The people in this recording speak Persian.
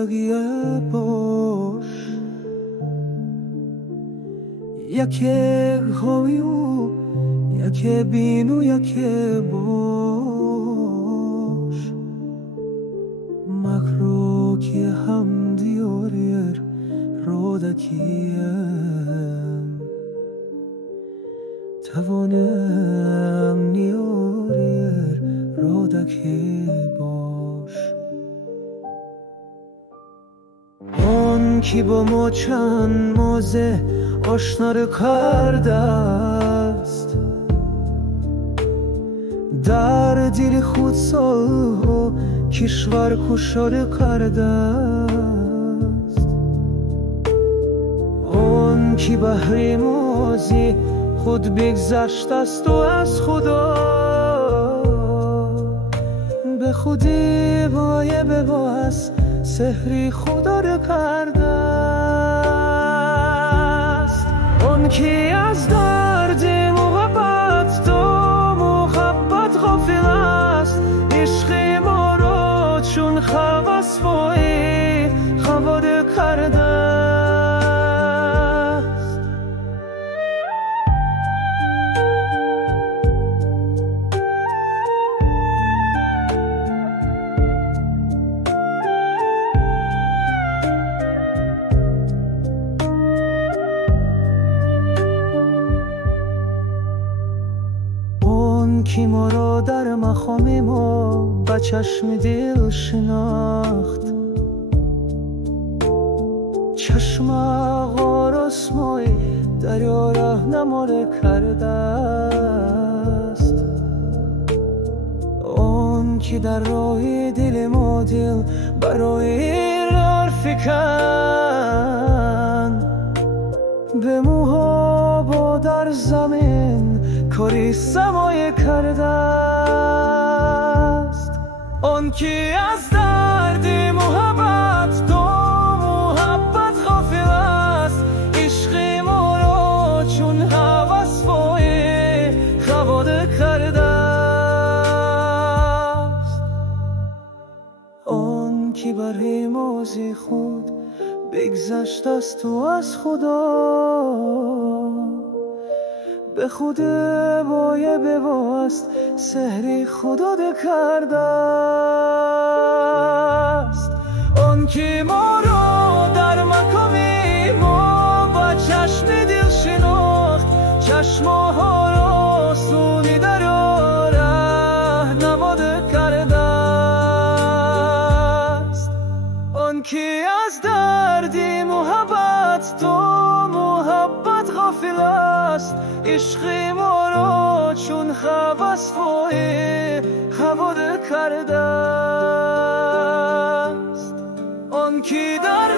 زندگی باش یکی خویو یکی بینو یکی باش مکرو که هم دیوریر رودکیم توانم نیوریر رودکی باش آن کی با ما چند موزه آشنا رو کرده است در دل خود سالها کشور کشاره کرده است آن کی بهر مازی خود بگذشت است و از خدا به خودی وای بباس سحری خدا رو کرده است آن کی از درد محبت تو محبت غافل است عشق ما رو چون هوس وای خبر کرده است کی ما را در مقام ما با چشم دل شناخت چشم آراسمای دریا راهنمایی کرده است آن کی در راه دل ما دل برای راه فکن به موها با در زمین کاری سمایه کرده است آن کی از درد محبت تو محبت غافل است عشق ما را چون هوس وای خباده کرده است آن کی بر مازی خود بگذشت است و از خدا به خود وای بباست سحری خدا ده کرده است آن کی ما را در مقام ما با چشم دل شناخت چشمها را سونی در راهنمایی کرده است آن کی از درد محبت تو محبت غافل است عشق ما را چون هوس وای خبر کرده است آن کی در